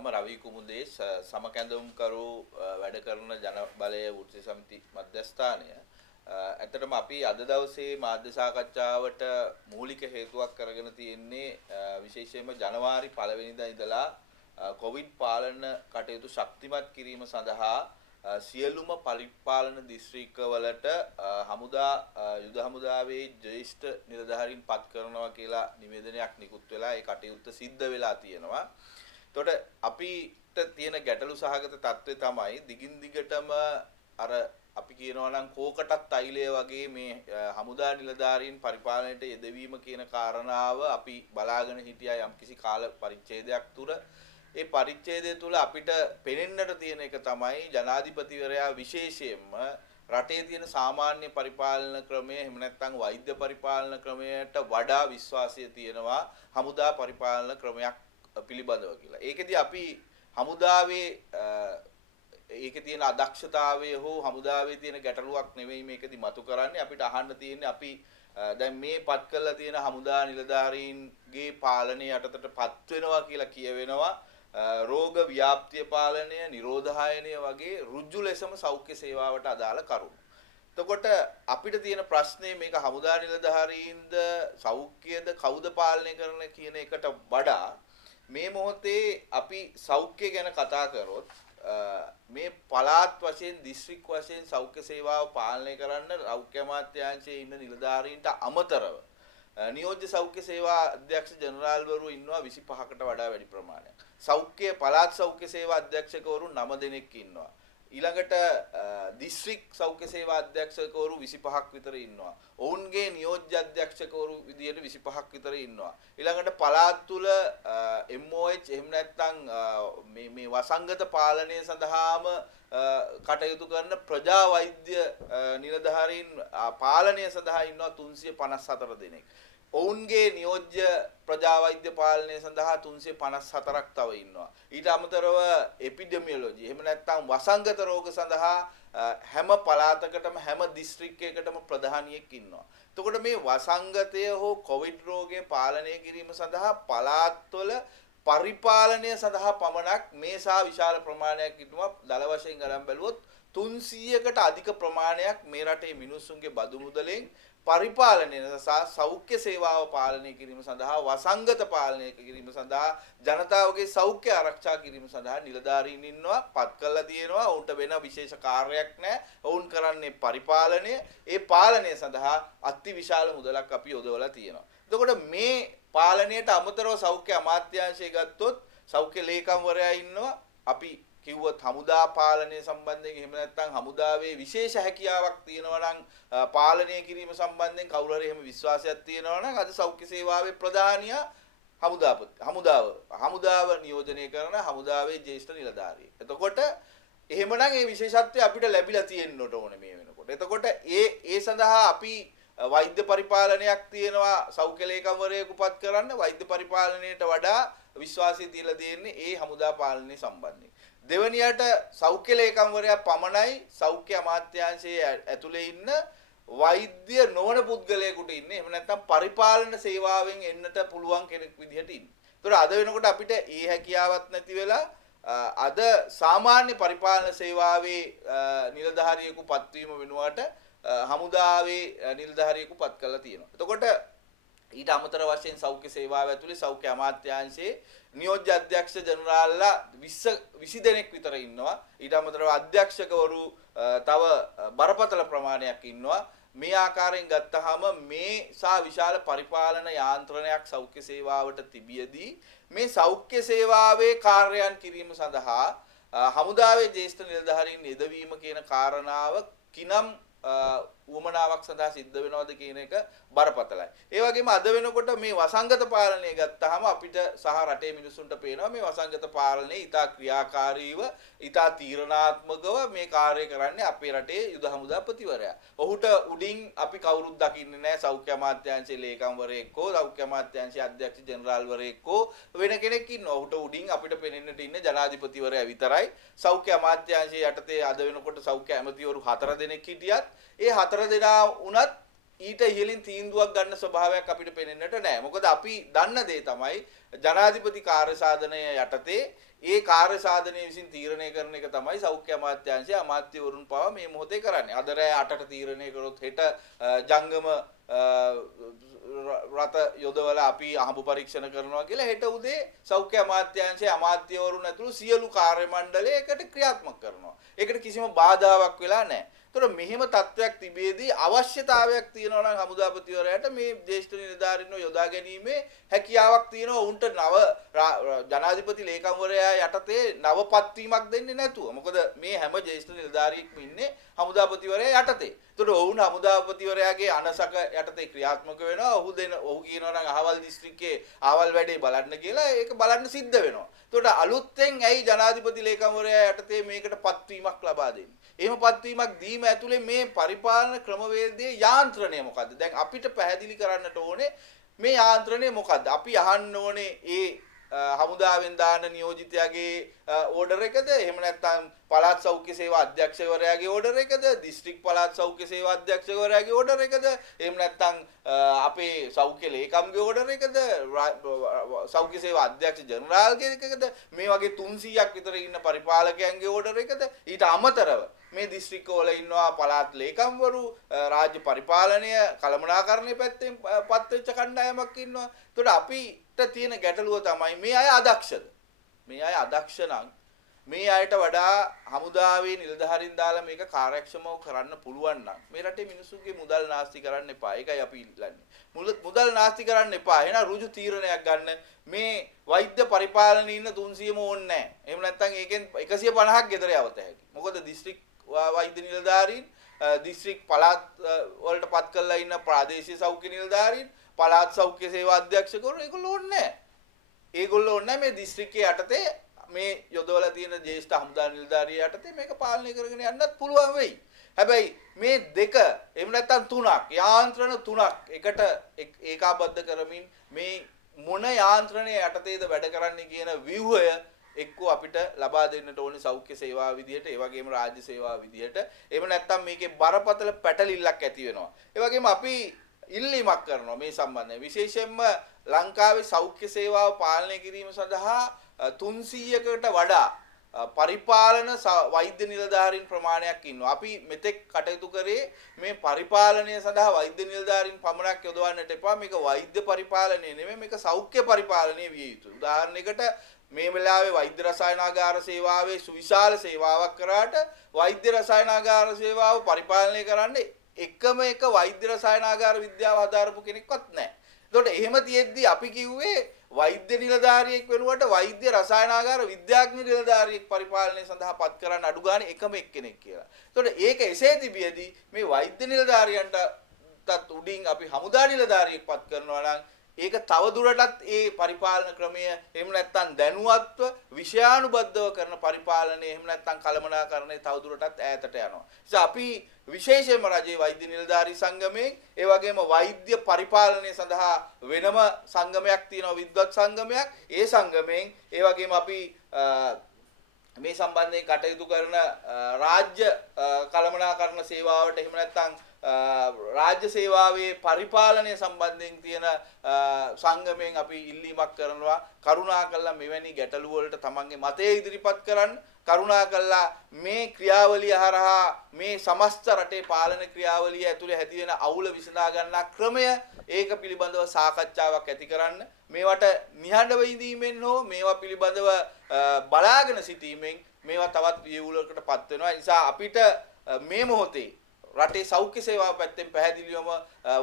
මම රවි කුමුදේ සමකැඳවුම්කරු වැඩ කරන ජන බලය වෘත්ති සමිති මධ්‍යස්ථානය. ඇත්තටම අපි අද දවසේ මාධ්‍ය සාකච්ඡාවට මූලික හේතුවක් කරගෙන තියෙන්නේ විශේෂයෙන්ම ජනවාරි 1 වෙනිදා ඉඳලා කොවිඩ් පාලන කටයුතු ශක්තිමත් කිරීම සඳහා සියලුම පරිපාලන දිස්ත්‍රික්කවලට හමුදා යුද හමුදාවේ ජ්‍යෙෂ්ඨ නිලධාරීන් පත් කරනවා කියලා නිවේදනයක් නිකුත් වෙලා ඒ කටයුත්ත සිද්ධ වෙලා තියෙනවා. එතකොට අපිට තියෙන ගැටලු සහගත තත්ත්වය තමයි දිගින් දිගටම අර අපි කියනවා නම් කෝකටත් තෛලය වගේ මේ හමුදා නිලධාරීන් පරිපාලනයට යෙදවීම කියන කාරණාව අපි බලාගෙන හිටියා යම්කිසි කාල පරිච්ඡේදයක් තුර. ඒ පරිච්ඡේදය තුළ අපිට පෙනෙන්නට තියෙන එක තමයි ජනාධිපතිවරයා විශේෂයෙන්ම රටේ තියෙන සාමාන්‍ය පරිපාලන ක්‍රමය එහෙම නැත්නම් වෛද්‍ය පරිපාලන ක්‍රමයට වඩා විශ්වාසය තියෙනවා හමුදා පරිපාලන ක්‍රමයක් පිළිබඳව කියලා. ඒකෙදි අපි හමුදාවේ ඒකේ තියෙන අදක්ෂතාවය හෝ හමුදාවේ තියෙන ගැටලුවක් නෙවෙයි මේකෙදි මතු කරන්නේ. අපිට අහන්න තියෙන්නේ අපි දැන් මේ පත් කරලා තියෙන හමුදා නිලධාරීන්ගේ පාලනය යටතට පත් වෙනවා කියලා කියවෙනවා. රෝග ව්‍යාප්තිය පාලනය, නිරෝධායනය වගේ ඍජු ලෙසම සෞඛ්‍ය සේවාවට අදාළ කරුණු. එතකොට අපිට තියෙන ප්‍රශ්නේ මේක හමුදා නිලධාරීන්ද සෞඛ්‍යද කවුද පාලනය කරන කියන එකට වඩා මේ මොහොතේ අපි සෞඛ්‍ය ගැන කතා කරොත් මේ පළාත් වශයෙන් දිස්ත්‍රික් වශයෙන් සෞඛ්‍ය සේවාව පාලනය කරන්න සෞඛ්‍ය අමාත්‍යාංශයේ ඉන්න නිලධාරීන්ට අමතරව නියෝජ්‍ය සෞඛ්‍ය සේවා අධ්‍යක්ෂ ජනරාල්වරු ඉන්නවා 25කට වඩා වැඩි ප්‍රමාණයක්. සෞඛ්‍ය පළාත් සෞඛ්‍ය සේවා අධ්‍යක්ෂකවරු 9 දෙනෙක් ඉන්නවා. ඊළඟට දිස්ත්‍රික් සෞඛ්‍ය සේවා අධ්‍යක්ෂකවරු 25ක් විතර ඉන්නවා. ඔවුන්ගේ නියෝජ්‍ය අධ්‍යක්ෂකවරු විදියට 25ක් විතර ඉන්නවා. ඊළඟට පළාත් තුල MOH එහෙම නැත්නම් මේ වසංගත පාලනය සඳහාම කටයුතු කරන ප්‍රජා වෛද්‍ය නිලධාරීන් පාලනය සඳහා ඉන්නවා 354 දෙනෙක්. ඔවුන්ගේ නියෝජ්‍ය ප්‍රජා වෛද්‍ය පාලනය සඳහා 354ක් තව ඉන්නවා. ඊට අමතරව එපිඩෙමියොලොජි එහෙම නැත්නම් වසංගත රෝග සඳහා හැම පළාතකටම හැම දිස්ත්‍රික්කයකටම ප්‍රධානියෙක් ඉන්නවා. එතකොට මේ වසංගතය හෝ කොවිඩ් රෝගය පාලනය කිරීම සඳහා පළාත්වල පරිපාලනය සඳහා පමණක් මේ සා විශාල ප්‍රමාණයක් ඉන්නවා. දල වශයෙන් ගණන් බැලුවොත් 300කට අධික ප්‍රමාණයක් මේ රටේ මිනිස්සුන්ගේ බදු මුදලෙන් පරිපාලනය සහ සෞඛ්‍ය සේවාව පාලනය කිරීම සඳහා වසංගත පාලනය කිරීම සඳහා ජනතාවගේ සෞඛ්‍ය ආරක්ෂා කිරීම සඳහා නිලධාරීන් ඉන්නවා පත් කරලා තියෙනවා. ඔවුන්ට වෙන විශේෂ කාර්යයක් නැහැ. ඔවුන් කරන්නේ පරිපාලනය. ඒ පාලනය සඳහා අති විශාල මුදලක් අපි යොදවලා තියෙනවා. එතකොට මේ පාලනයට අමතරව සෞඛ්‍ය අමාත්‍යාංශය ගත්තොත් සෞඛ්‍ය ලේකම්වරයා ඉන්නවා. අපි කිව්වොත් හමුදා පාලනය සම්බන්ධයෙන් එහෙම නැත්නම් හමුදාවේ විශේෂ හැකියාවක් තියෙනවා නම් පාලනය කිරීම සම්බන්ධයෙන් කවුරු හරි එහෙම විශ්වාසයක් තියෙනවා නම් අද සෞඛ්‍ය සේවාවේ ප්‍රධානියා හමුදාව නියෝජනය කරන හමුදාවේ ජ්‍යෙෂ්ඨ නිලධාරියෙක්. එතකොට එහෙමනම් මේ විශේෂත්වය අපිට ලැබිලා තියෙන්න ඕනේ මේ වෙනකොට. එතකොට ඒ සඳහා අපි වෛද්‍ය පරිපාලනයක් තියෙනවා සෞඛ්‍ය ලේකම්වරයෙකු පත් කරන්න. වෛද්‍ය පරිපාලනයට වඩා විශ්වාසය තියලා තියෙන්නේ ඒ හමුදා පාලනය සම්බන්ධයෙන්. දෙවනියට සෞඛ්‍ය ලේකම්වරයා පමණයි සෞඛ්‍ය අමාත්‍යාංශයේ ඇතුලේ ඉන්න වෛද්‍ය නොවන පුද්ගලයෙකුට ඉන්නේ. එහෙම නැත්නම් පරිපාලන සේවාවෙන් එන්නට පුළුවන් කෙනෙක් විදිහට ඉන්නේ. ඒතර අද වෙනකොට අපිට ඒ හැකියාවක් නැති වෙලා අද සාමාන්‍ය පරිපාලන සේවාවේ නිලධාරියෙකු පත්වීම වෙනුවට හමුදාවේ නිලධාරියෙකු පත් කරලා තියෙනවා. එතකොට ඊට අමතර වශයෙන් සෞඛ්‍ය සේවාව ඇතුලේ සෞඛ්‍ය අමාත්‍යාංශයේ නියෝජ්‍ය අධ්‍යක්ෂ ජනරාල්ලා 20 දෙනෙක් විතර ඉන්නවා. ඊට අමතරව අධ්‍යක්ෂකවරු තව බරපතල ප්‍රමාණයක් ඉන්නවා. මේ ආකාරයෙන් ගත්තාම මේ සා විශාල පරිපාලන යාන්ත්‍රණයක් සෞඛ්‍ය සේවාවට තිබියදී මේ සෞඛ්‍ය සේවාවේ කාර්යයන් කිරීම සඳහා හමුදාවේ ජ්‍යෙෂ්ඨ නිලධාරීන් යෙදවීම කියන කාරණාව කිනම් උවමනාවක් සඳහා සිද්ධ වෙනවද කියන එක බරපතලයි. ඒ වගේම අද වෙනකොට මේ වසංගත පාලනය ගත්තාම අපිට සහ රටේ මිනිසුන්ට පේනවා මේ වසංගත පාලනය ඉතා ක්‍රියාකාරීව, ඉතා තීරණාත්මකව මේ කාර්යය කරන්නේ අපේ රටේ යුද හමුදාපතිවරයා. ඔහුට උඩින් අපි කවුරුත් දකින්නේ නැහැ සෞඛ්‍ය අමාත්‍යාංශයේ ලේකම්වරයෙක් හෝ සෞඛ්‍ය අමාත්‍යාංශයේ අධ්‍යක්ෂ ජනරාල්වරයෙක් හෝ වෙන කෙනෙක් ඉන්නවා. ඔහුට උඩින් අපිට පෙනෙන්නට ඉන්නේ ජනාධිපතිවරයා විතරයි. සෞඛ්‍ය අමාත්‍යාංශයේ යටතේ අද වෙනකොට සෞඛ්‍ය ඇමතිවරු 4 දෙනෙක් හිටියත් ඒ 4 දෙනා උනත් ඊට ඉහළින් තීන්දුවක් ගන්න ස්වභාවයක් අපිට පේනෙන්නට නැහැ. මොකද අපි දන්න දේ තමයි ජනාධිපති කාර්ය සාධනය යටතේ ඒ කාර්ය සාධනය විසින් තීරණය කරන එක තමයි සෞඛ්‍ය අමාත්‍යාංශය අමාත්‍යවරුන් පවා මේ මොහොතේ කරන්නේ. අද රෑ 8ට තීරණය කරොත් හෙට ජංගම රට යොදවලා අපි අහඹු පරීක්ෂණ කරනවා කියලා හෙට උදේ සෞඛ්‍ය අමාත්‍යාංශයේ අමාත්‍යවරුන් ඇතුළු සියලු කාර්ය මණ්ඩලය එකට ක්‍රියාත්මක කරනවා. ඒකට කිසිම බාධාවක් වෙලා නැහැ. ඒතර මෙහෙම තත්වයක් තිබෙදී අවශ්‍යතාවයක් තියෙනවා නම් හමුදාපතිවරයාට මේ ජ්‍යෙෂ්ඨ නිලධාරීන්ව යොදා ගැනීමේ හැකියාවක් තියෙනවා. උන්ට නව ජනාධිපති ලේකම්වරයා යටතේ නව පත්වීමක් දෙන්නේ නැතුව. මොකද මේ හැම ජ්‍යෙෂ්ඨ නිලධාරියෙක්ම ඉන්නේ හමුදාපතිවරයා යටතේ. ඒතර ඔවුන් හමුදාපතිවරයාගේ අනසක යටතේ ක්‍රියාත්මක වෙනවා. ඔහු කියනවා නම් අහවල් දිස්ත්‍රික්කයේ අහවල් වැඩේ බලන්න කියලා. ඒක බලන්න සිද්ධ වෙනවා. ඒතකොට අලුත්ෙන් ඇයි ජනාධිපති ලේකම්වරයා යටතේ මේකට පත්වීමක් ලබා දෙන්නේ? එහෙම පත්වීමක් දීම ඇතුලේ මේ පරිපාලන ක්‍රමවේදයේ යාන්ත්‍රණය මොකද්ද? දැන් අපිට පැහැදිලි කරන්නට ඕනේ මේ යාන්ත්‍රණය මොකද්ද? අපි අහන්න ඕනේ ඒ හමුදාවෙන් දාන නියෝජිතයාගේ ඕඩර් එකද? එහෙම නැත්නම් පළාත් සෞඛ්‍ය සේවා අධ්‍යක්ෂකවරයාගේ ඕඩර් එකද? දිස්ත්‍රික් පළාත් සෞඛ්‍ය සේවා අධ්‍යක්ෂකවරයාගේ ඕඩර් එකද? එහෙම නැත්නම් අපේ සෞඛ්‍ය ලේකම්ගේ ඕඩර් එකද? සෞඛ්‍ය සේවා අධ්‍යක්ෂ ජනරාල්ගේ එකද? මේ වගේ 300ක් විතර ඉන්න පරිපාලකයන්ගේ ඕඩර් එකද? ඊට අමතරව මේ දිස්ත්‍රික්කවල ඉන්නවා පළාත් ලේකම්වරු, රාජ්‍ය පරිපාලනය කළමනාකරණය පැත්තෙන් පත් වෙච්ච කණ්ඩායමක් ඉන්නවා. ඒතකොට අපිට තියෙන ගැටලුව තමයි මේ අය අදක්ෂද? මේ අය අදක්ෂ නම් මේ අයට වඩා හමුදාවේ නිලධාරීන් දාලා මේක කාර්යක්ෂමව කරන්න පුළුවන් නම් මේ රටේ මිනිස්සුන්ගේ මුදල් නාස්ති කරන්න එපා. ඒකයි අපි ඉල්ලන්නේ. මුදල් නාස්ති කරන්න එපා. එහෙනම් ඍජු තීරණයක් ගන්න. මේ වෛද්‍ය පරිපාලනයේ ඉන්න 300ම ඕනේ නැහැ. එහෙම නැත්නම් ඒකෙන් 150ක් ගෙදර යවත හැකියි. මොකද දිස්ත්‍රික් වෛද්‍ය නිලධාරීන්, දිස්ත්‍රික් පළාත් වලට පත් කරලා ඉන්න ප්‍රාදේශීය සෞඛ්‍ය නිලධාරීන්, පළාත් සෞඛ්‍ය සේවා අධ්‍යක්ෂකවරු ඒගොල්ලෝ ඕනේ නැහැ. ඒගොල්ලෝ ඕනේ මේ දිස්ත්‍රික්කයේ යටතේ මේ යොදවලා තියෙන ජ්‍යෙෂ්ඨ හමුදා නිලධාරිය යටතේ මේක පාලනය කරගෙන යන්නත් පුළුවන් වෙයි. හැබැයි මේ දෙක එහෙම නැත්නම් තුනක් යාන්ත්‍රණ තුනක් එකට ඒකාබද්ධ කරමින් මේ මොන යාන්ත්‍රණය යටතේද වැඩ කරන්නේ කියන ව්‍යුහය එක්ක අපිට ලබා දෙන්නට ඕනේ සෞඛ්‍ය සේවාව විදියට, ඒ වගේම රාජ්‍ය සේවාව විදියට. එහෙම නැත්නම් මේකේ බරපතල පැටලිල්ලක් ඇති වෙනවා. ඒ වගේම අපි ඉල්ලීමක් කරනවා මේ සම්බන්ධයෙන්. විශේෂයෙන්ම ලංකාවේ සෞඛ්‍ය සේවාව පාලනය කිරීම සඳහා 300කට වඩා පරිපාලන වෛද්‍ය නිලධාරීන් ප්‍රමාණයක් ඉන්නවා. අපි මෙතෙක් කටයුතු කරේ මේ පරිපාලනය සඳහා වෛද්‍ය නිලධාරීන් පමණක් යොදවන්නට එපා. මේක වෛද්‍ය පරිපාලනය නෙමෙයි, මේක සෞඛ්‍ය පරිපාලනය විය යුතුයි. උදාහරණයකට මේ වෙලාවේ වෛද්‍ය රසායනාගාර සේවාවේ සුවිශාල සේවාවක් කරාට වෛද්‍ය රසායනාගාර සේවාව පරිපාලනය කරන්නේ එකම එක වෛද්‍ය රසායනාගාර විද්‍යාව හදාරපු කෙනෙක්වත් නැහැ. ඒකට එහෙම තියෙද්දි අපි කිව්වේ වෛද්‍ය නිලධාරියෙක් වෙනුවට වෛද්‍ය රසායනාගාර විද්‍යාඥ නිලධාරියෙක් පරිපාලනය සඳහා පත් කරන්න අඩු ගානේ එකම එක්කෙනෙක් කියලා. ඒකට ඒක එසේ තිබියදී මේ වෛද්‍ය නිලධාරියන්ටත් උඩින් අපි හමුදා නිලධාරියෙක් පත් කරනවා නම් ඒක තව දුරටත් ඒ පරිපාලන ක්‍රමය එහෙම නැත්නම් දැනුවත්ව විෂයානුබද්ධව කරන පරිපාලනය එහෙම නැත්නම් කළමනාකරණය තව දුරටත් ඈතට යනවා. ඉතින් අපි විශේෂයෙන්ම රජයේ වෛද්‍ය නිලධාරී සංගමයෙන් ඒ වගේම වෛද්‍ය පරිපාලනය සඳහා වෙනම සංගමයක් තියෙනවා, විද්වත් සංගමයක්. ඒ සංගමයෙන් ඒ වගේම අපි මේ සම්බන්ධයෙන් කටයුතු කරන රාජ්‍ය කළමනාකරණ සේවාවට එහෙම නැත්නම් රාජ්‍ය සේවාවේ පරිපාලනය සම්බන්ධයෙන් තියෙන සංගමයෙන් අපි ඉල්ලීමක් කරනවා. කරුණාකරලා මෙවැනි ගැටලු වලට තමන්ගේ මතය ඉදිරිපත් කරන්න. කරුණාකරලා මේ ක්‍රියාවලිය හරහා මේ සමස්ත රටේ පාලන ක්‍රියාවලිය ඇතුලේ ඇති වෙන අවුල විසඳා ගන්නා ක්‍රමය ඒක පිළිබඳව සාකච්ඡාවක් ඇති කරන්න. මේවට නිහඬව ඉඳීමෙන් හෝ මේවා පිළිබඳව බලාගෙන සිටීමෙන් මේවා තවත් වියවුලකටපත් වෙනවා. ඒ නිසා අපිට මේ මොහොතේ රටේ සෞඛ්‍ය සේවාව පැත්තෙන් පැහැදිලිවම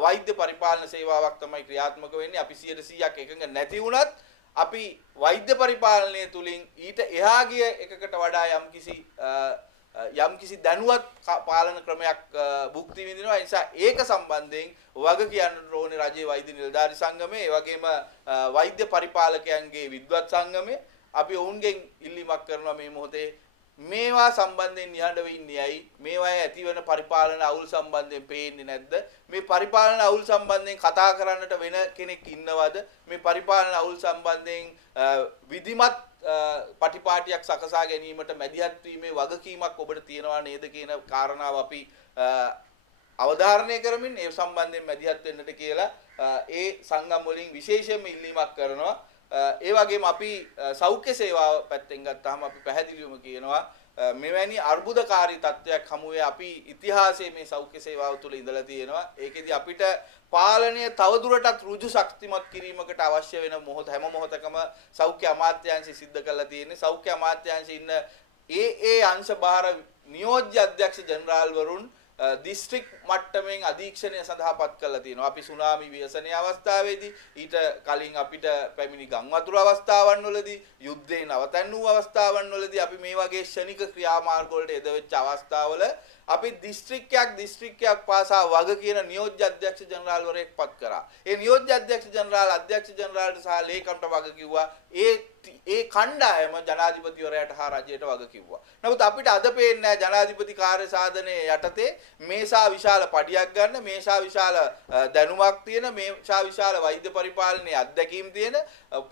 වෛද්‍ය පරිපාලන සේවාවක් තමයි ක්‍රියාත්මක වෙන්නේ. අපි 100%ක් එකඟ නැති වුණත් අපි වෛද්‍ය පරිපාලනය තුලින් ඊට එහා ගිය එකකට වඩා යම්කිසි දැනුවත් පාලන ක්‍රමයක් භුක්ති විඳිනවා. ඒ නිසා ඒක සම්බන්ධයෙන් වග කියන්න ඕනේ රජයේ වෛද්‍ය නිලධාරී සංගමය, ඒ වගේම වෛද්‍ය පරිපාලකයන්ගේ විද්වත් සංගමය. අපි ඔවුන්ගෙන් ඉල්ලීමක් කරනවා මේ මොහොතේ මේවා සම්බන්ධයෙන් නිහඬව ඉන්නේ ඇයි? මේවායේ ඇතිවන පරිපාලන අවුල් සම්බන්ධයෙන් පේන්නේ නැද්ද? මේ පරිපාලන අවුල් සම්බන්ධයෙන් කතා කරන්නට වෙන කෙනෙක් ඉන්නවද? මේ පරිපාලන අවුල් සම්බන්ධයෙන් විධිමත් පටිපාටියක් සකසා ගැනීමට මැදිහත් වීමේ වගකීමක් ඔබට තියෙනවා නේද කියන කාරණාව අපි අවධාරණය කරමින් ඒ සම්බන්ධයෙන් මැදිහත් වෙන්නට කියලා ඒ සංගම් වලින් විශේෂයෙන්ම ඉල්ලීමක් කරනවා. ඒ වගේම අපි සෞඛ්‍ය සේවාව පැත්තෙන් ගත්තාම අපි පැහැදිලිවම කියනවා මෙවැනි අර්බුදකාරී තත්ත්වයක් හමුවේ අපි ඉතිහාසයේ මේ සෞඛ්‍ය සේවාව තුළ ඉඳලා තියෙනවා. ඒකෙදි අපිට පාලනය තවදුරටත් ඍජු ශක්තිමත් කිරීමකට අවශ්‍ය වෙන හැම මොහොතකම සෞඛ්‍ය අමාත්‍යාංශය සිද්ධ කරලා තියෙන්නේ. සෞඛ්‍ය අමාත්‍යාංශයේ ඉන්න ඒ අංශ බාර නියෝජ්‍ය අධ්‍යක්ෂ ජනරාල්වරුන් දිස්ත්‍රික් මට්ටමින් අධීක්ෂණය සඳහා පත් කරලා තියෙනවා. අපි සුනාමි ව්‍යසනයේ අවස්ථාවේදී ඊට කලින් අපිට පැමිණි ගංවතුර අවස්ථාවන් වලදී යුද්ධේ නවතන් වූ අවස්ථාවන් වලදී අපි මේ වගේ ක්ෂණික ක්‍රියාමාර්ග වලට යෙදවෙච්ච අවස්ථාවල අපි දිස්ත්‍රික්කයක් පාසා වග කියන නියෝජ්‍ය අධ්‍යක්ෂ ජනරාල්වරයෙක් පත් කරා. ඒ නියෝජ්‍ය අධ්‍යක්ෂ ජනරාල් අධ්‍යක්ෂ ජනරාල්ට සහ ලේකම්ට වග කිව්වා. ඒ කණ්ඩායම ජනාධිපතිවරයාට හා රජයට වග කිව්වා. නමුත් අපිට අද පේන්නේ නැහැ ජනාධිපති කාර්ය සාධනයේ යටතේ මේසා විශාල පඩියක් ගන්න, මේසා විශාල දැනුමක් තියෙන, මේසා විශාල වෛද්‍ය පරිපාලනයේ අත්දැකීම් තියෙන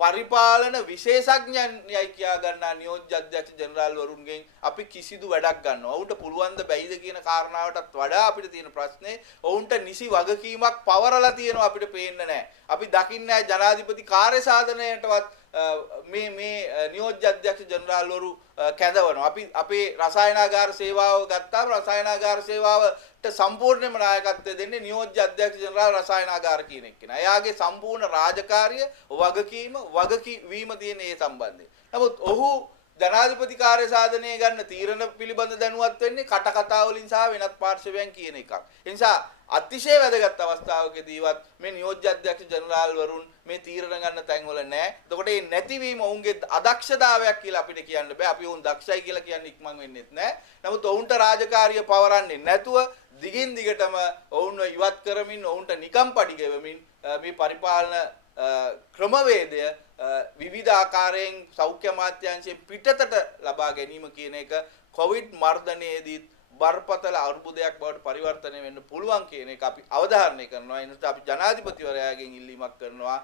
පරිපාලන විශේෂඥයයි කියා ගන්නා නියෝජ්‍ය අධ්‍යක්ෂ ජනරාල්වරුන්ගෙන් අපි කිසිදු වැඩක් ගන්නවා. ඔවුන්ට පුළුවන් ද බැයිද කියන කාරණාවටත් වඩා අපිට තියෙන ප්‍රශ්නේ ඔවුන්ට නිසි වගකීමක් පවරලා තියෙනවා අපිට පේන්නේ නැහැ. අපි දකින්නේ නැහැ ජනාධිපති කාර්ය සාධනයටවත් මේ නියෝජ්‍ය අධ්‍යක්ෂ ජනරාල්වරු කැඳවනවා. අපි අපේ රසායනාගාර සේවාව ගත්තාම රසායනාගාර සේවාවට සම්පූර්ණයෙන්ම නායකත්වය දෙන්නේ නියෝජ්‍ය අධ්‍යක්ෂ ජනරාල් රසායනාගාර කියන එක්කෙනා. එයාගේ සම්පූර්ණ රාජකාරිය වගකීම තියෙන ඒ සම්බන්ධයෙන්. නමුත් ඔහු ජනාධිපති කාර්ය සාධනය ගන්න තීරණ පිළිබඳ දැනුවත් වෙන්නේ කට කතා වලින් සහ වෙනත් පාර්ශවයන් කියන එකක්. ඒ නිසා අතිශය වැදගත් අවස්ථාවකදීවත් මේ නියෝජ්‍ය අධ්‍යක්ෂ ජනරාල්වරුන් මේ තීරණ ගන්න තැන්වල නැහැ. එතකොට මේ නැතිවීම ඔවුන්ගේ අදක්ෂතාවයක් කියලා අපිට කියන්න බෑ. අපි ඔවුන් දක්ෂයි කියලා කියන්නේ ඉක්මන් වෙන්නේත් නැහැ. නමුත් ඔවුන්ට රාජකාරිය පවරන්නේ නැතුව දිගින් දිගටම ඔවුන්ව ඉවත් කරමින් ඔවුන්ට නිකම් පඩි ගෙවමින් මේ පරිපාලන ක්‍රමවේදය විවිධ ආකාරයෙන් සෞඛ්‍ය අමාත්‍යාංශයෙන් පිටතට ලබා ගැනීම කියන එක කොවිඩ් මර්ධනයේදී බරපතල අර්බුදයක් බවට පරිවර්තනය වෙන්න පුළුවන් කියන එක අපි අවධාරණය කරනවා. ඒ නිසා අපි ජනාධිපතිවරයාගෙන් ඉල්ලීමක් කරනවා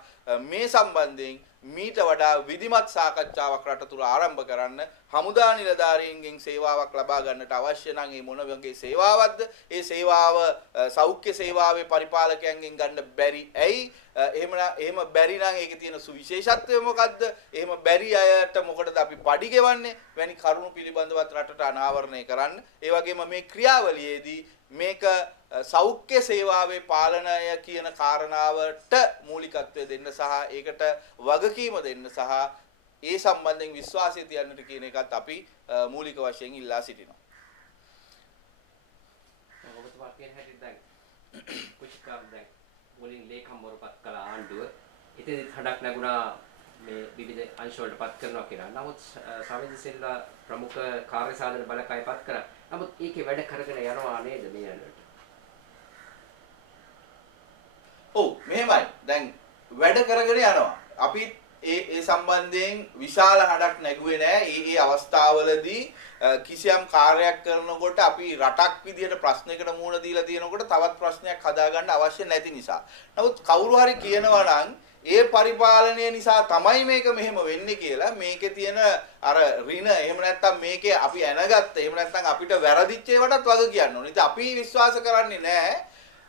මේ සම්බන්ධයෙන් මීට වඩා විධිමත් සාකච්ඡාවක් රට තුර ආරම්භ කරන්න. හමුදා නිලධාරීන්ගෙන් සේවාවක් ලබා ගන්නට අවශ්‍ය නම් ඒ මොන වගේ සේවාවක්ද? ඒ සේවාව සෞඛ්‍ය සේවාවේ පරිපාලකයන්ගෙන් ගන්න බැරි ඇයි? එහෙම බැරි නම් ඒකේ තියෙන සුවිශේෂත්වය මොකද්ද? එහෙම බැරි අයට මොකටද අපි පඩි ගෙවන්නේ? වැනි කරුණු පිළිබඳවත් රටට අනාවරණය කරන්න. ඒ වගේම මේ ක්‍රියාවලියේදී මේක සෞඛ්‍ය සේවාවේ පාලනය කියන කාරණාවට මූලිකත්වය දෙන්න සහ ඒකට වගකීම දෙන්න සහ ඒ සම්බන්ධයෙන් විශ්වාසය තියන්නට කියන එකත් අපි මූලික වශයෙන් ඉල්ලා සිටිනවා. ඔබතුමා කියන හැටි දැන් කුචිකාම් දැන් මුලින් ලේකම් වරපත් කළ ආණ්ඩුව ඉතින් හඩක් නැගුණා මේ විවිධ අංශ වලට පත් කරනවා කියලා. නමුත් සමිති සෙල්ලා ප්‍රමුඛ කාර්ය සාධන බලකාය පත් කරා. නමුත් ඒකේ වැඩ කරගෙන යනවා නේද මේ යනකොට? ඔව් මෙහෙමයි. දැන් වැඩ කරගෙන යනවා. අපි ඒ සම්බන්ධයෙන් විශාල හඬක් නැගුවේ නෑ. ඒ අවස්ථාවලදී කිසියම් කාර්යයක් කරනකොට අපි රටක් විදියට ප්‍රශ්නයකට මුහුණ දීලා තියෙනකොට තවත් ප්‍රශ්නයක් හදාගන්න අවශ්‍ය නැති නිසා. නමුත් කවුරු හරි කියනවා නම් ඒ පරිපාලනය නිසා තමයි මේක මෙහෙම වෙන්නේ කියලා මේකේ තියෙන අර ඍණ එහෙම නැත්නම් මේකේ අපි ඇනගත්ත එහෙම නැත්නම් අපිට වැරදිච්ච ඒවටත් වග කියන්න ඕනේ. ඉතින් අපි විශ්වාස කරන්නේ නැහැ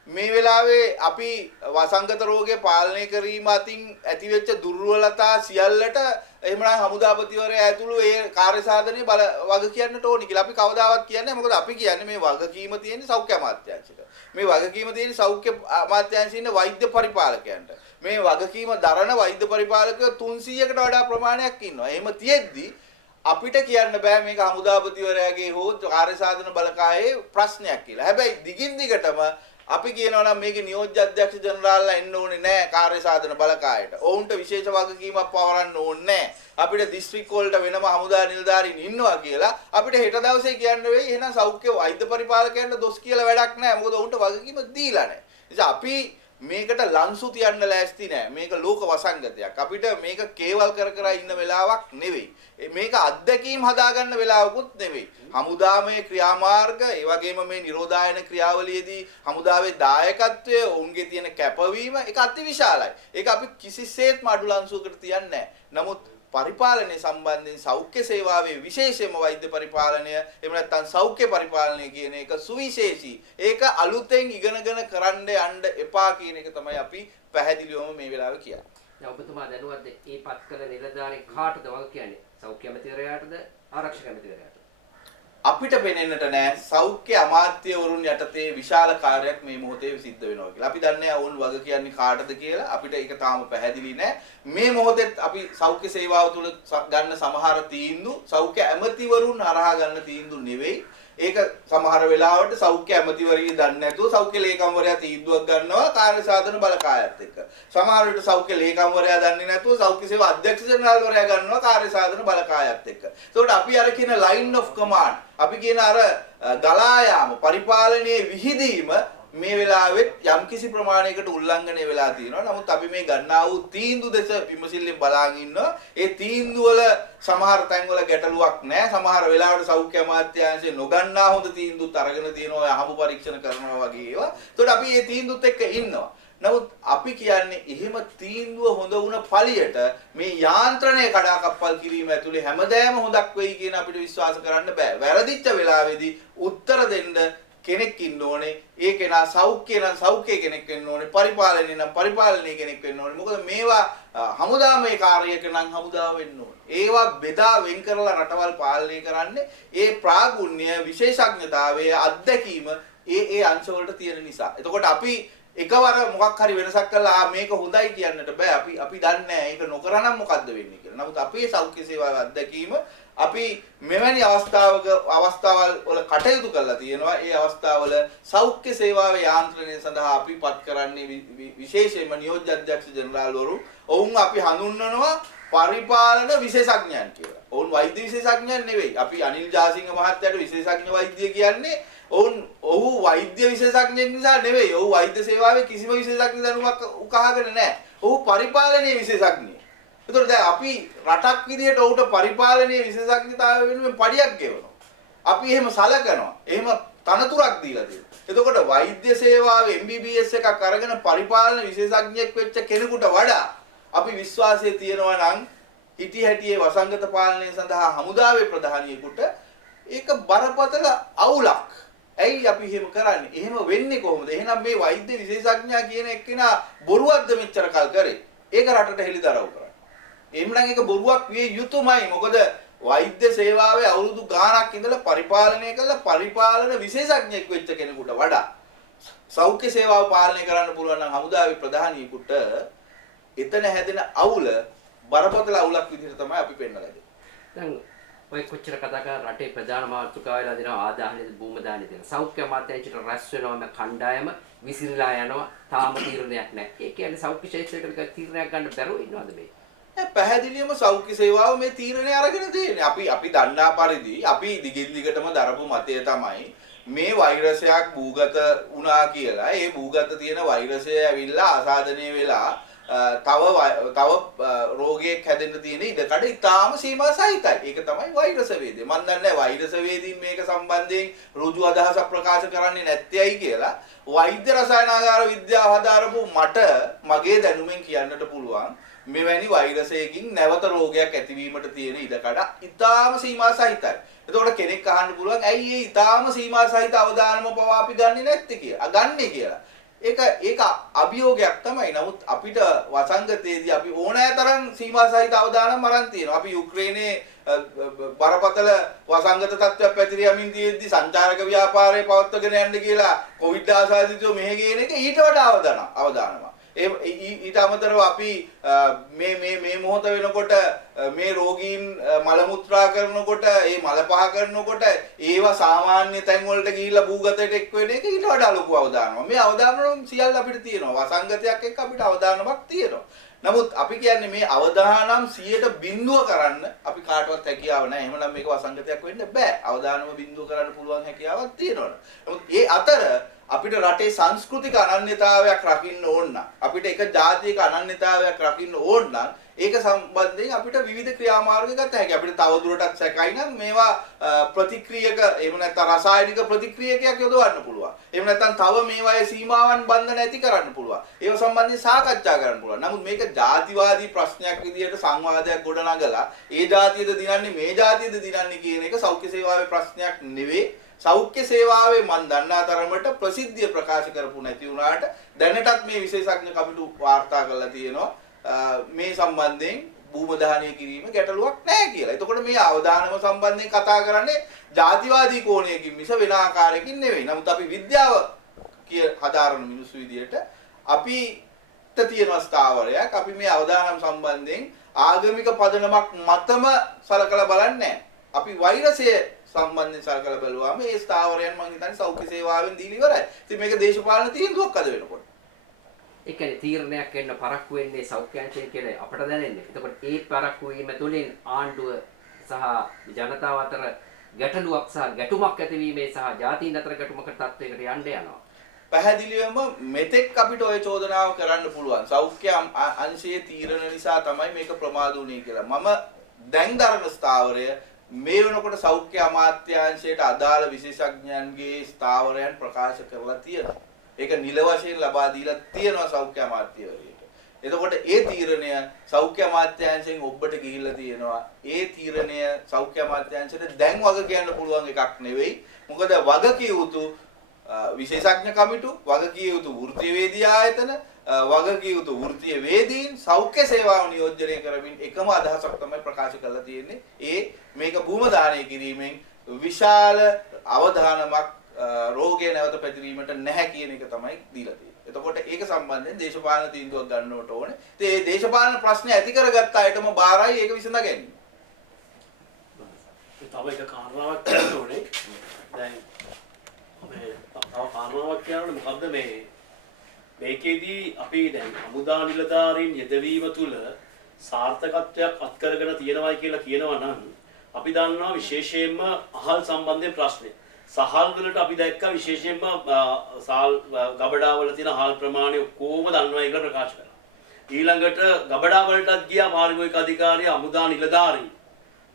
මේ වෙලාවේ අපි වසංගත රෝගය පාලනය කිරීම අතින් ඇතිවෙච්ච දුර්වලතා සියල්ලට එහෙමනම් හමුදාපතිවරයා ඇතුළු ඒ කාර්ය සාධනයේ වග කියන්නට ඕනි කියලා අපි කවදාවත් කියන්නේ. මොකද අපි කියන්නේ මේ වගකීම තියෙන්නේ සෞඛ්‍ය අමාත්‍යාංශයට. මේ වගකීම තියෙන්නේ සෞඛ්‍ය අමාත්‍යාංශයේ ඉන්න වෛද්‍ය පරිපාලකයන්ට. මේ වගකීම දරන වෛද්‍ය පරිපාලකයෝ 300කට වඩා ප්‍රමාණයක් ඉන්නවා. එහෙම තියෙද්දි අපිට කියන්න බෑ මේක හමුදාපතිවරයාගේ හෝ කාර්ය සාධන බලකායේ ප්‍රශ්නයක් කියලා. හැබැයි දිගින් දිගටම අපි කියනවා නම් මේකේ නියෝජ්‍ය අධ්‍යක්ෂ ජනරාල්ලා එන්න ඕනේ නැහැ කාර්ය සාධන බලකායට. ඔවුන්ට විශේෂ වගකීමක් පවරන්න ඕනේ නැහැ. අපිට දිස්ත්‍රික් වලට වෙනම හමුදා නිලධාරීන් ඉන්නවා කියලා අපිට හෙට දවසේ කියන්න වෙයි. එහෙනම් සෞඛ්‍ය වෛද්‍ය පරිපාලකයන්ට දොස් කියලා වැඩක් නැහැ. මොකද ඔවුන්ට වගකීම දීලා නැහැ. නිසා අපි මේකට ලන්සු තියන්න ලෑස්ති නෑ. මේක ලෝක වසංගතයක්. අපිට මේක කේවල් කර ඉන්න වෙලාවක් නෙවෙයි. මේක අත්දැකීම් හදාගන්න වෙලාවකුත් නෙවෙයි. හමුදාමය ක්‍රියාමාර්ග, ඒ වගේම මේ නිරෝධායන ක්‍රියාවලියේදී හමුදාවේ දායකත්වය, ඔවුන්ගේ තියෙන කැපවීම ඒක අතිවිශාලයි. ඒක අපි කිසිසේත්ම අඩු ලන්සුවකට තියන්නේ නෑ. නමුත් පරිපාලනය සම්බන්ධයෙන් සෞඛ්‍ය සේවාවේ විශේෂයෙන්ම වෛද්‍ය පරිපාලනය එහෙම නැත්නම් සෞඛ්‍ය පරිපාලනය කියන එක සුවිශේෂී. ඒක අලුතෙන් ඉගෙනගෙන කරන්න යන්න එපා කියන එක තමයි අපි පැහැදිලිවම මේ වෙලාවේ කියන්නේ. දැන් ඔබතුමා දැනුවත්ද මේ පත් කළ නිලධාරී කාටද වග කියන්නේ? සෞඛ්‍ය අමාත්‍යවරයාටද ආරක්ෂක අමාත්‍යවරයාටද? අපිට පෙනෙන්නට නෑ සෞඛ්‍ය අමාත්‍යවරුන් යටතේ විශාල කාර්යයක් මේ මොහොතේ සිද්ධ වෙනවා කියලා. අපි දන්නේ නැහැ වුන් වග කියන්නේ කාටද කියලා. අපිට ඒක තාම පැහැදිලි නෑ. මේ මොහොතේත් අපි සෞඛ්‍ය සේවාව තුළ ගන්න සමහර තීන්දුව සෞඛ්‍ය ඇමතිවරුන් හරහා ගන්න තීන්දුව නෙවෙයි. ඒක සමහර වෙලාවට සෞඛ්‍ය ඇමතිවරිය දන්නේ නැතුව සෞඛ්‍ය ලේකම්වරයා තීන්දුවක් ගන්නවා කාර්ය සාධන බලකායත් එක්ක. සමහර විට සෞඛ්‍ය ලේකම්වරයා දන්නේ නැතුව සෞඛ්‍ය සේවා අධ්‍යක්ෂ ජනරාල්වරයා ගන්නවා කාර්ය සාධන බලකායත් එක්ක. ඒකට අපි අර කියන line of command අපි කියන අර ගලා යාම පරිපාලනයේ විහිදීම මේ වෙලාවෙත් යම්කිසි ප්‍රමාණයකට උල්ලංඝනය වෙලා තියෙනවා. නමුත් අපි මේ ගන්නා වූ තීන්දුව දෙස විමසිල්ලෙන් බලාගෙන ඉන්නවා. ඒ තීන්දුව වල සමහර තැන්වල ගැටලුවක් නැහැ. සමහර වෙලාවට සෞඛ්‍ය අමාත්‍යාංශය නොගන්නා හොඳ තීන්දුවත් අරගෙන තියෙනවා. අහඹු පරීක්ෂණ කරනවා වගේ ඒවා. ඒකට අපි මේ තීන්දුවත් එක්ක ඉන්නවා. නමුත් අපි කියන්නේ එහෙම තීන්දුව හොඳ වුණ පළියට මේ යාන්ත්‍රණය කඩාකප්පල් කිරීම ඇතුලේ හැමදේම හොඳක් වෙයි කියන අපිට විශ්වාස කරන්න බෑ. වැරදිච්ච වෙලාවේදී උත්තර දෙන්න කෙනෙක් ඉන්න ඕනේ. ඒ කෙනා සෞඛ්‍ය නම් සෞඛ්‍ය කෙනෙක් වෙන්න ඕනේ. පරිපාලනය නම් පරිපාලනීය කෙනෙක් වෙන්න ඕනේ. මොකද මේවා හමුදාමය කාර්යයක නම් හමුදාව වෙන්න ඕනේ. ඒවා බෙදා වෙන් කරලා රටවල් පාලනය කරන්නේ ඒ ප්‍රාගුණ්‍ය විශේෂඥතාවය අත්දැකීම ඒ අංශවලට තියෙන නිසා. එතකොට අපි එකවර මොකක් හරි වෙනසක් කළා මේක හොඳයි කියන්නට බෑ. අපි දන්නේ නැහැ ඒක නොකරනම් මොකද්ද වෙන්නේ කියලා. නමුත් අපේ සෞඛ්‍ය සේවාවේ අත්දැකීම අපි මෙවැනි අවස්ථාවල් වල කටයුතු කරලා තියෙනවා. ඒ අවස්ථාවල සෞඛ්‍ය සේවාවේ යාන්ත්‍රණය සඳහා අපි පත් කරන්නේ විශේෂයෙන්ම නියෝජ්‍ය අධ්‍යක්ෂ ජනරාල්වරු. ඔවුන් අපි හඳුන්වනවා පරිපාලන විශේෂඥයන් කියලා. ඔවුන් වෛද්‍ය විශේෂඥයන් නෙවෙයි. අපි අනිල් ජාසිංහ මහත්තයාට විශේෂඥ වෛද්‍ය කියන්නේ ඔහු වෛද්‍ය විශේෂඥයෙක් නිසා නෙවෙයි. ඔහු වෛද්‍ය සේවාවේ කිසිම විශේෂඥ දැනුමක් උකහාගෙන නැහැ. ඔහු පරිපාලනීය විශේෂඥයෙක්. ඒතකොට දැන් අපි රටක් විදිහට ඔහුට පරිපාලනීය විශේෂඥතාවය වෙනුවෙන් පඩියක් ගෙවනවා. අපි එහෙම සලකනවා. එහෙම තනතුරක් දීලා තියෙනවා. එතකොට වෛද්‍ය සේවාවේ MBBS එකක් අරගෙන පරිපාලන විශේෂඥයෙක් වෙච්ච කෙනෙකුට වඩා අපි විශ්වාසය තියනවා නම් හිටි හැටියේ වසංගත පාලනය සඳහා හමුදාවේ ප්‍රධානියෙකුට ඒක බරපතල අවුලක්. ඇයි අපි එහෙම කරන්නේ? එහෙම වෙන්නේ කොහොමද? එහෙනම් මේ වෛද්‍ය විශේෂඥයා කියන එක්කෙනා බොරුවක්ද මෙච්චර කල් කරේ? ඒක රටට හෙළිදරව් කරන්න. එහෙමනම් ඒක බොරුවක් විය යුතුමයි. මොකද වෛද්‍ය සේවාවේ අවුරුදු ගාණක් ඉඳලා පරිපාලනය කළ පරිපාලන විශේෂඥයෙක් වෙච්ච කෙනෙකුට වඩා සෞඛ්‍ය සේවාව පාලනය කරන්න පුළුවන් නම් හමුදාවේ ප්‍රධානියෙකුට එතන හැදෙන අවුල බරපතල අවුලක් විදිහට තමයි අපි පෙන්නලා දෙන්නේ. දැන් ඔය කොච්චර කතා කරා රටේ ප්‍රධාන මාතෘකාව වෙලා දෙනවා ආදාහනයේ භූමදානයේ දෙන සෞඛ්‍ය අමාත්‍යාංශයට රැස් වෙනවම කණ්ඩායම විසිරලා යනවා තාම තීරණයක් නැහැ. ඒ කියන්නේ සෞඛ්‍ය ක්ෂේත්‍රයකට තීරණයක් ගන්න බැරුව ඉන්නවද මේ? පැහැදිලිවම සෞඛ්‍ය සේවාව මේ තීරණය අරගෙන තියෙන්නේ. අපි දන්නා පරිදි අපි දිගින් දිගටම දරපු මතය තමයි මේ වෛරසයක් භූගත වුණා කියලා. ඒ භූගත තියෙන වෛරසය ඇවිල්ලා ආසාදනය වෙලා තව රෝගයක් හැදෙන්න තියෙන ඉඩකඩ ඉතාම සීමා සහිතයි. ඒක තමයි වෛරස වේදේ. මම දන්නේ වෛරස වේදීන් මේක සම්බන්ධයෙන් ඍජු අදහසක් ප්‍රකාශ කරන්නේ නැත්තේයි කියලා. වෛද්‍ය රසායනාගාර විද්‍යාව හදාරපු මට මගේ දැනුමෙන් කියන්නට පුළුවන් මෙවැනි වෛරසයකින් නැවත රෝගයක් ඇතිවීමට තියෙන ඉඩකඩ ඉතාම සීමා සහිතයි. එතකොට කෙනෙක් අහන්න පුළුවන් ඇයි මේ ඉතාම සීමා සහිත අවදානම පවා අපි ගන්නෙ නැත්තේ කියලා. ගන්නේ කියලා. ඒක අභියෝගයක් තමයි. නමුත් අපිට වසංගතයේදී අපි ඕනෑතරම් සීමා සහිත අවදානම් අරන් තියෙනවා. අපි යුක්‍රේනයේ බරපතල වසංගත තත්ත්වයක් පැතිර යමින් තියෙද්දි සංචාරක ව්‍යාපාරය පවත්වාගෙන යන්න කියලා කොවිඩ් ආසාදිතව මෙහෙ ගේන එක ඊට වඩා අවදානමක්. ඊට අමතරව අපි මේ මොහොත වෙනකොට මේ රෝගීන් මල මුත්‍රා කරනකොට ඒ මල පහ කරනකොට ඒවා සාමාන්‍ය තැන් වලට ගිහිල්ලා භූගතයට එක් වෙන එක ඊට වඩා ලොකු අවදානමක්. මේ අවදානම සියල්ල අපිට තියෙනවා. වසංගතයක් එක්ක අපිට අවදානමක් තියෙනවා. නමුත් අපි කියන්නේ මේ අවදානම් 100% කරන්න අපි කාටවත් හැකියාව නැහැ. එහෙමනම් මේක වසංගතයක් වෙන්න බෑ. අවදානම බිඳුව කරන්න පුළුවන් හැකියාවක් තියෙනවා. නමුත් ඒ අතර අපිට රටේ සංස්කෘතික අනන්‍යතාවයක් රකින්න ඕන නම් අපිට එක ජාතියක අනන්‍යතාවයක් රකින්න ඕන නම් ඒක සම්බන්ධයෙන් අපිට විවිධ ක්‍රියාමාර්ග ගත හැකියි. අපිට තවදුරටත් සැකයි නම් මේවා ප්‍රතික්‍රියක එහෙම නැත්නම් රසායනික ප්‍රතික්‍රියකයක් යොදවන්න පුළුවන්. එහෙම නැත්නම් තව මේවායේ සීමාවන් බන්ධන ඇති කරන්න පුළුවන්. ඒව සම්බන්ධයෙන් සාකච්ඡා කරන්න පුළුවන්. නමුත් මේක ජාතිවාදී ප්‍රශ්නයක් විදිහට සංවාදයක් ගොඩනගලා ඒ ජාතියද දිනන්නේ මේ ජාතියද දිනන්නේ කියන එක සෞඛ්‍ය සේවාවේ ප්‍රශ්නයක් නෙවෙයි. සෞඛ්‍ය සේවාවේ මන් දන්නා තරමට ප්‍රසිද්ධිය ප්‍රකාශ කරපු නැති වුණාට දැනටත් මේ විශේෂඥ කමිටු වාර්තා කරලා තියෙනවා මේ සම්බන්ධයෙන් භූම දහනය කිරීම ගැටලුවක් නැහැ කියලා. එතකොට මේ අවදානම සම්බන්ධයෙන් කතා කරන්නේ ජාතිවාදී කෝණයකින් මිස වෙන ආකාරයකින් නෙවෙයි. නමුත් අපි විද්‍යාව හදාරන මිනිස්සු විදියට අපිට තියෙන ස්ථාවරයක් අපි මේ අවදානම් සම්බන්ධයෙන් ආගමික පදනමක් මතම සලකලා බලන්නේ නැහැ. අපි වෛරසය සම්බන්ධයෙන් සලකලා බලුවාම මේ ස්ථාවරයන් මම හිතන්නේ සෞඛ්‍ය සේවාවෙන් දීලා ඉවරයි. ඉතින් මේක දේශපාලන තීන්දුවක් අද වෙනකොට. ඒ කියන්නේ තීරණයක් එන්න පරක්කු වෙන්නේ සෞඛ්‍යාංශයෙන් කියලා අපට දැනෙන්නේ. එතකොට ඒ පරක්කු වීම තුළින් ආණ්ඩුව සහ ජනතාව අතර ගැටලුවක් සහ ගැටුමක් ඇතිවීමේ සහ ජාතීන් අතර ගැටුමකට තත්වයකට යන්න යනවා. පැහැදිලිවම මෙතෙක් අපිට ওই චෝදනාව කරන්න පුළුවන්. සෞඛ්‍ය අංශයේ තීරණ නිසා තමයි මේක ප්‍රමාද වුනේ කියලා. මම දැන් දරන ස්ථාවරය මේ වෙනකොට සෞඛ්‍ය අමාත්‍යාංශයට අදාළ විශේෂඥයන්ගේ ස්ථාවරයන් ප්‍රකාශ කරලා තියෙනවා. ඒක නිල වශයෙන් ලබා දීලා තියෙනවා සෞඛ්‍ය අමාත්‍යවරියට. එතකොට ඒ තීරණය සෞඛ්‍ය අමාත්‍යාංශයෙන් ඔබට ගිහිල්ලා තියෙනවා. ඒ තීරණය සෞඛ්‍ය අමාත්‍යාංශයට දැන් වග කියන්න පුළුවන් එකක් නෙවෙයි. මොකද වග කිය යුතු විශේෂඥ කමිටු, වග කිය යුතු වෘත්තීයවේදී ආයතන, වග කිය යුතු වෘත්තීයවේදීන් සෞඛ්‍ය සේවාව නියෝජනය කරමින් එකම අදහසක් තමයි ප්‍රකාශ කරලා තියෙන්නේ. ඒ මේක භූම දානය කිරීමෙන් විශාල අවධානමක් රෝගය නැවත පැතිරීමට නැහැ කියන එක තමයි දීලා තියෙන්නේ. එතකොට ඒක සම්බන්ධයෙන් දේශපාලන තීන්දුවක් ගන්නවට ඕනේ. ඉතින් මේ දේශපාලන ප්‍රශ්න ඇති කරගත්ත අයටම බාරයි ඒක විසඳ ගැනීම. තව එක කාරණාවක් කියන්න ඕනේ. දැන් මේ තව කාරණාවක් කියනකොට මොකද්ද මේකෙදී අපි දැන් හමුදා නිලධාරීන් යෙදවීම තුළ සාර්ථකත්වයක් අත් කරගෙන තියෙනවායි කියලා කියනවා නම් අපි දන්නවා විශේෂයෙන්ම අහල් සම්බන්ධයෙන් ප්‍රශ්නේ. සහල් වලට අපි දැක්කා විශේෂයෙන්ම සාල් ගබඩාවල තියෙන හාල් ප්‍රමාණය කොහොම දන්නවයි කියලා ප්‍රකාශ කරා. ඊළඟට ගබඩා වලටත් ගියා පාරිභෝගික අධිකාරිය හමුදා නිලධාරීන්.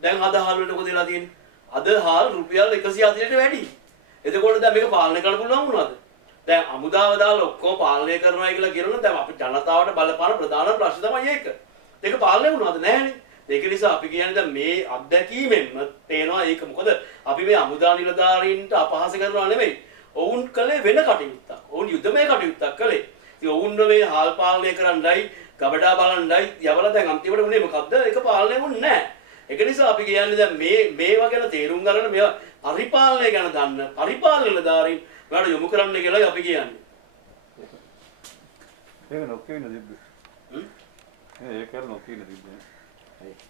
දැන් අද හාල් වලට මොකද වෙලා තියෙන්නේ? අද හාල් රුපියල් 140ට වැඩි. එතකොට දැන් මේක පාලනය කරන්න පුළුවන් වුණාද? දැන් අමුදාව දාලා ඔක්කොම පාලනය කරනවා කියලා කියනොත් දැන් අපි ජනතාවට බලපාන ප්‍රධාන ප්‍රශ්න තමයි ඒක. ඒක පාලනය වුණාද? නැහැනේ. ඒක නිසා අපි කියන්නේ දැන් මේ අත්දැකීමෙන්ම පේනවා ඒක මොකද අපි මේ අමුදා නිලධාරීන්ට අපහාස කරනවා නෙමෙයි. ඔවුන් කළේ වෙන කටයුත්තක්. ඔවුන් යුද්ධමය කටයුත්තක් කළේ. ඉතින් ඔවුන් මේ හාල් පාලනය කරන්නයි, ගබඩා බලන්නයි යවලා දැන් අන්තිමට උනේ මොකද්ද? ඒක පාලනය වුණේ නැහැ. ඒක නිසා අපි කියන්නේ දැන් මේවා ගැන තේරුම් ගන්න මේවා පරිපාලනය ගැන දන්න පරිපාලන නිලධාරීන් වලට යොමු කරන්න කියලායි අපි කියන්නේ. ඒක නොකියන දිබ්බේ. ඒක කරන නොකියන දිබ්බේ.